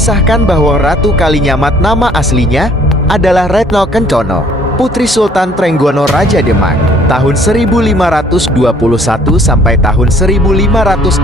Dikisahkan bahwa Ratu Kalinyamat nama aslinya adalah Retno Kencono, putri Sultan Trenggono Raja Demak, tahun 1521 sampai tahun 1546.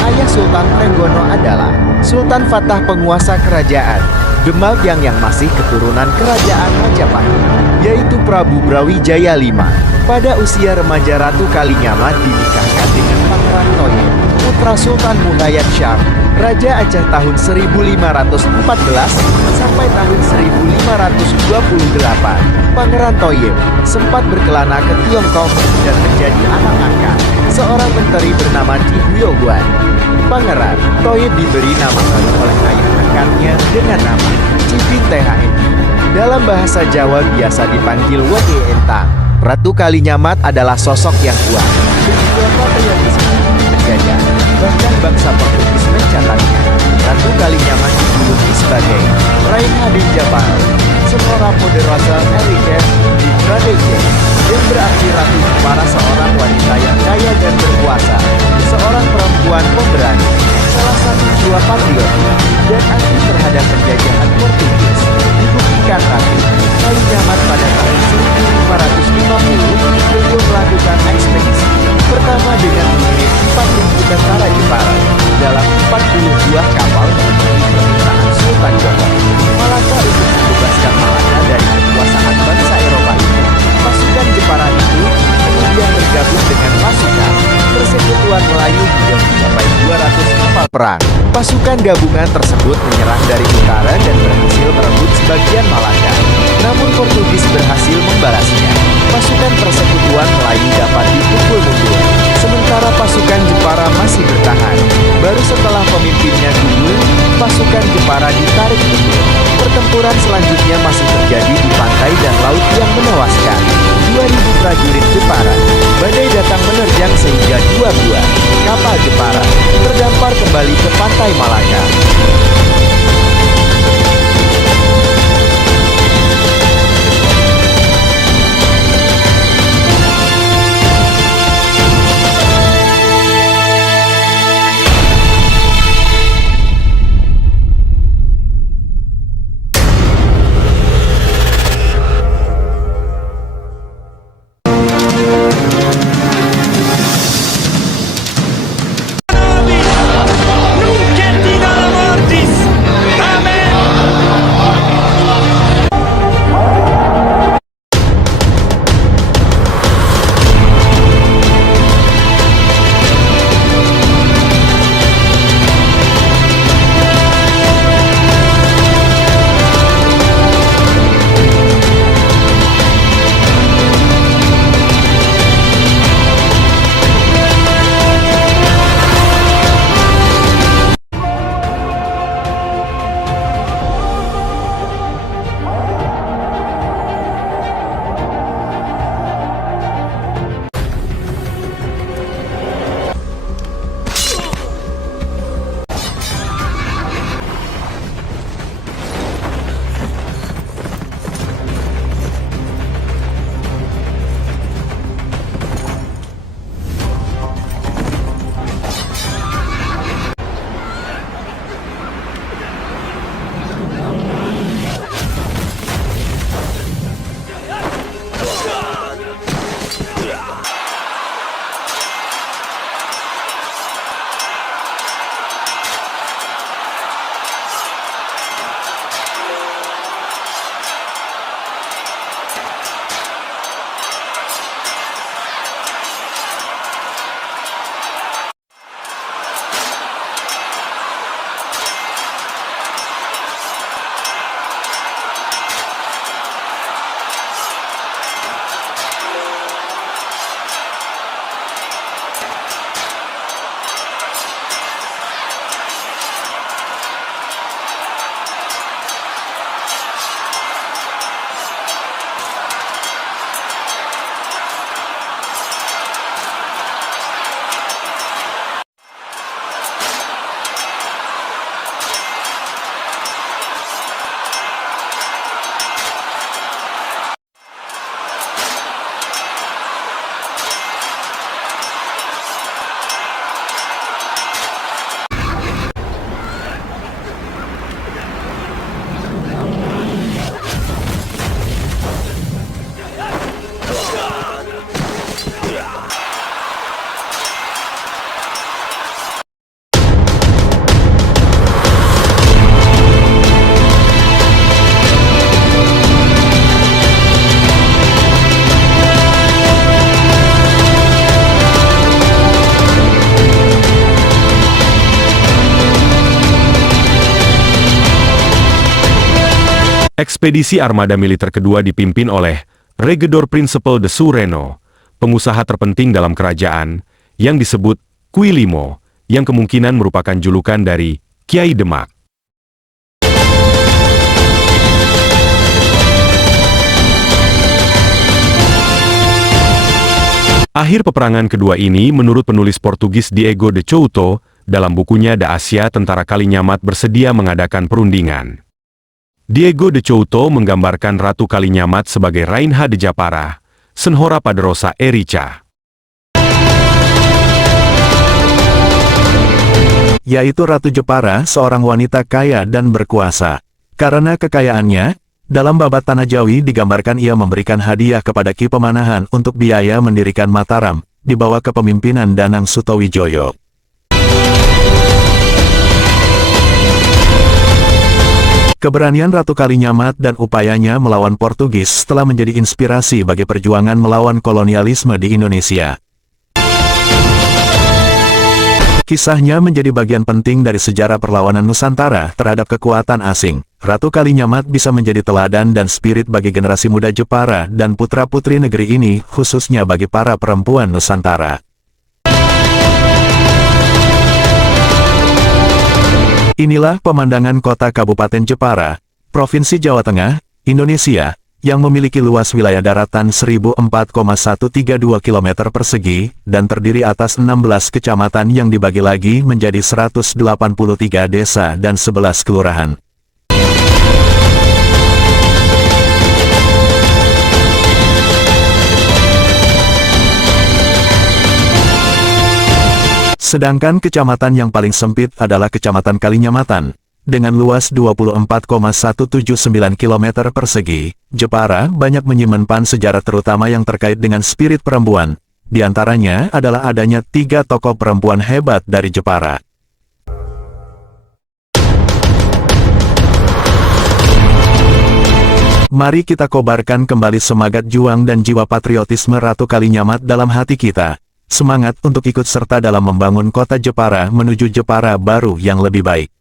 Ayah Sultan Trenggono adalah Sultan Fatah, penguasa kerajaan Demak yang masih keturunan kerajaan Majapahit, yaitu Prabu Brawijaya V. Pada usia remaja Ratu Kalinyamat dinikahkan dengan Pangeran Thoye, putra Sultan Muhayyad Shah, Raja Aceh tahun 1514 sampai tahun 1528. Pangeran Thoye sempat berkelana ke Tiongkok dan menjadi anak angkat seorang menteri bernama Ki Huyoguan. Pangeran Thoye diberi nama baru oleh ayah angkatnya dengan nama Cipin THNI. Dalam bahasa Jawa biasa dipanggil Wede Entang. Ratu Kalinyamat adalah sosok yang kuat, berjiwa patriotisme, penjajah, bahkan bangsa Portugis mencatatnya. Ratu Kalinyamat dijuluki sebagai Rainha di Japar, Senora Poderosa Enriquez di Pradeja, yang berarti Ratu Jepara, seorang wanita yang kaya dan berkuasa, seorang perempuan pemberani, salah satu jiwa patriotik dan anti terhadap penjajahan Portugis. Dibuktikan Ratu Kalinyamat pada tahun 1550 beliau melakukan ekspedisi pertama dengan mengirim 4.000 tentara Jepara dalam 40 buah kapal memenuhi permintaan Sultan Johor Malaka untuk membebaskan Malaka dari kekuasaan bangsa Eropa itu. Pasukan Jepara itu kemudian bergabung dengan pasukan Persekutuan Melayu hingga mencapai 200 kapal perang. Pasukan gabungan tersebut menyerang dari utara dan berhasil merebut sebagian Malaka. Namun Portugis berhasil membalasnya. Pasukan Persekutuan Melayu dapat dipukul mundur, sementara pasukan Jepara masih bertahan. Baru setelah pemimpinnya gugur, pasukan Jepara ditarik mundur. Pertempuran selanjutnya masih terjadi di pantai dan laut yang menewaskan 2.000 prajurit Jepara. Badai datang menerjang sehingga 2 buah kapal Jepara terdampar kembali ke pantai Malaka. Ekspedisi armada militer kedua dipimpin oleh Regedor Principal de Sureno, pengusaha terpenting dalam kerajaan, yang disebut Kui Limo, yang kemungkinan merupakan julukan dari Kiai Demak. Akhir peperangan kedua ini menurut penulis Portugis Diego de Couto, dalam bukunya Da Asia tentara Kalinyamat bersedia mengadakan perundingan. Diego de Couto menggambarkan Ratu Kalinyamat sebagai Rainha de Japara, Senhora Poderosa Erica. Yaitu Ratu Jepara, seorang wanita kaya dan berkuasa. Karena kekayaannya, dalam babat Tanah Jawi digambarkan ia memberikan hadiah kepada Ki Pemanahan untuk biaya mendirikan Mataram, di bawah kepemimpinan Danang Sutawijaya. Keberanian Ratu Kalinyamat dan upayanya melawan Portugis telah menjadi inspirasi bagi perjuangan melawan kolonialisme di Indonesia. Kisahnya menjadi bagian penting dari sejarah perlawanan Nusantara terhadap kekuatan asing. Ratu Kalinyamat bisa menjadi teladan dan spirit bagi generasi muda Jepara dan putra-putri negeri ini, khususnya bagi para perempuan Nusantara. Inilah pemandangan kota Kabupaten Jepara, Provinsi Jawa Tengah, Indonesia, yang memiliki luas wilayah daratan 1004,132 km persegi, dan terdiri atas 16 kecamatan yang dibagi lagi menjadi 183 desa dan 11 kelurahan. Sedangkan kecamatan yang paling sempit adalah Kecamatan Kalinyamatan, dengan luas 24,179 km persegi. Jepara banyak menyimpan sejarah terutama yang terkait dengan spirit perempuan. Di antaranya adalah adanya 3 tokoh perempuan hebat dari Jepara. Mari kita kobarkan kembali semangat juang dan jiwa patriotisme Ratu Kalinyamat dalam hati kita. Semangat untuk ikut serta dalam membangun kota Jepara menuju Jepara baru yang lebih baik.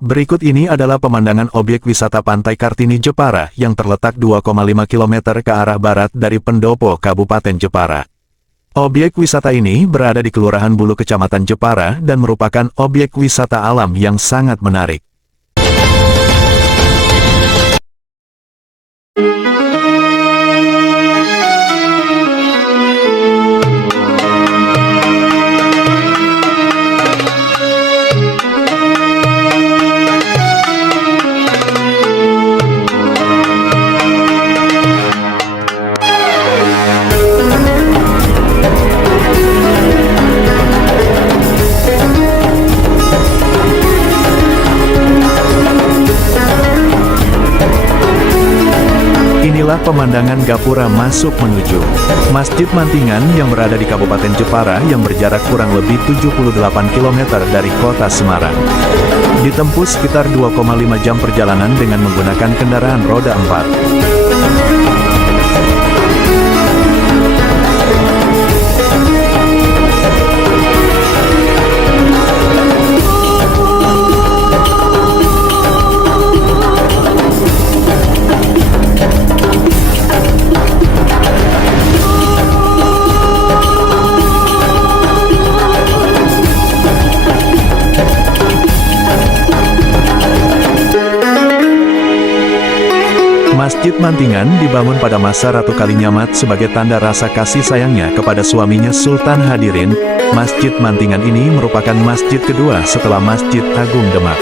Berikut ini adalah pemandangan objek wisata Pantai Kartini Jepara yang terletak 2,5 km ke arah barat dari Pendopo, Kabupaten Jepara. Objek wisata ini berada di Kelurahan Bulu, Kecamatan Jepara dan merupakan objek wisata alam yang sangat menarik. Inilah pemandangan gapura masuk menuju Masjid Mantingan yang berada di Kabupaten Jepara yang berjarak kurang lebih 78 km dari kota Semarang. Ditempuh sekitar 2,5 jam perjalanan dengan menggunakan kendaraan roda 4. Masjid Mantingan dibangun pada masa Ratu Kalinyamat sebagai tanda rasa kasih sayangnya kepada suaminya Sultan Hadirin. Masjid Mantingan ini merupakan masjid kedua setelah Masjid Agung Demak.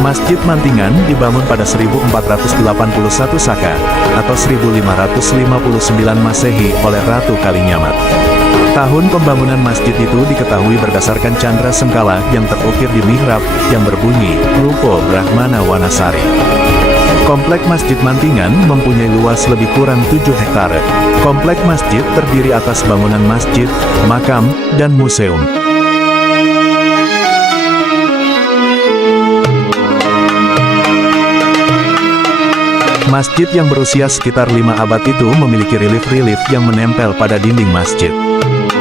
Masjid Mantingan dibangun pada 1481 Saka, atau 1559 Masehi oleh Ratu Kalinyamat. Tahun pembangunan masjid itu diketahui berdasarkan candra sengkala yang terukir di mihrab, yang berbunyi, Rupo Brahmana Wanasari. Komplek Masjid Mantingan mempunyai luas lebih kurang 7 hektare. Komplek masjid terdiri atas bangunan masjid, makam, dan museum. Masjid yang berusia sekitar 5 abad itu memiliki relief-relief yang menempel pada dinding masjid.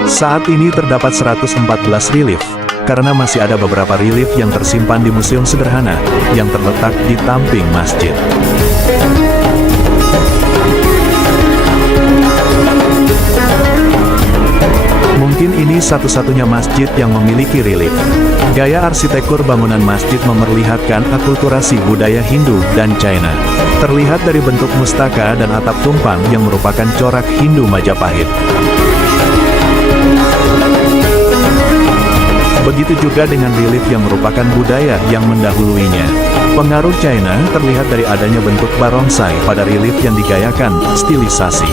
Saat ini terdapat 114 relief, karena masih ada beberapa relief yang tersimpan di museum sederhana, yang terletak di samping masjid. Mungkin ini satu-satunya masjid yang memiliki relief. Gaya arsitektur bangunan masjid memperlihatkan akulturasi budaya Hindu dan China. Terlihat dari bentuk mustaka dan atap tumpang yang merupakan corak Hindu Majapahit. Begitu juga dengan relief yang merupakan budaya yang mendahuluinya. Pengaruh China terlihat dari adanya bentuk barongsai pada relief yang digayakan stilisasi.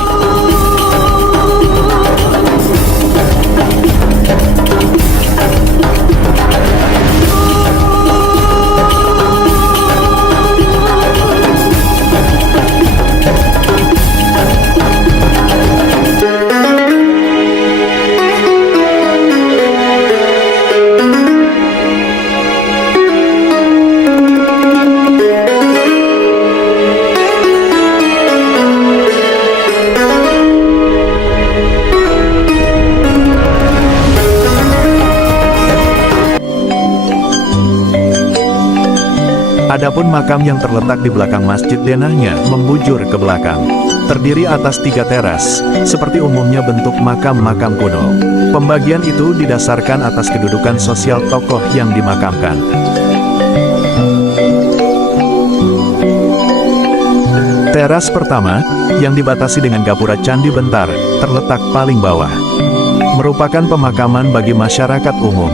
Adapun makam yang terletak di belakang masjid denahnya membujur ke belakang. Terdiri atas 3 teras, seperti umumnya bentuk makam-makam kuno. Pembagian itu didasarkan atas kedudukan sosial tokoh yang dimakamkan. Teras pertama, yang dibatasi dengan gapura Candi Bentar, terletak paling bawah. Merupakan pemakaman bagi masyarakat umum.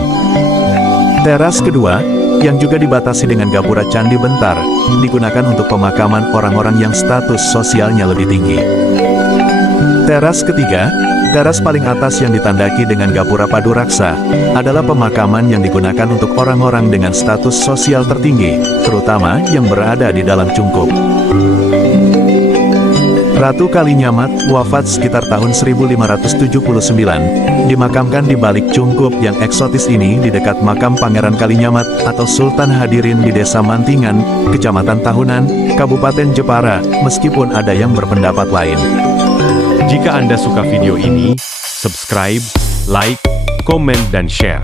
Teras kedua, yang juga dibatasi dengan gapura Candi Bentar, digunakan untuk pemakaman orang-orang yang status sosialnya lebih tinggi. Teras ketiga, teras paling atas yang ditandaki dengan gapura Paduraksa, adalah pemakaman yang digunakan untuk orang-orang dengan status sosial tertinggi, terutama yang berada di dalam cungkup. Ratu Kalinyamat wafat sekitar tahun 1579, dimakamkan di balik cungkup yang eksotis ini di dekat makam Pangeran Kalinyamat atau Sultan Hadirin di Desa Mantingan, Kecamatan Tahunan, Kabupaten Jepara, meskipun ada yang berpendapat lain. Jika Anda suka video ini, subscribe, like, komen, dan share.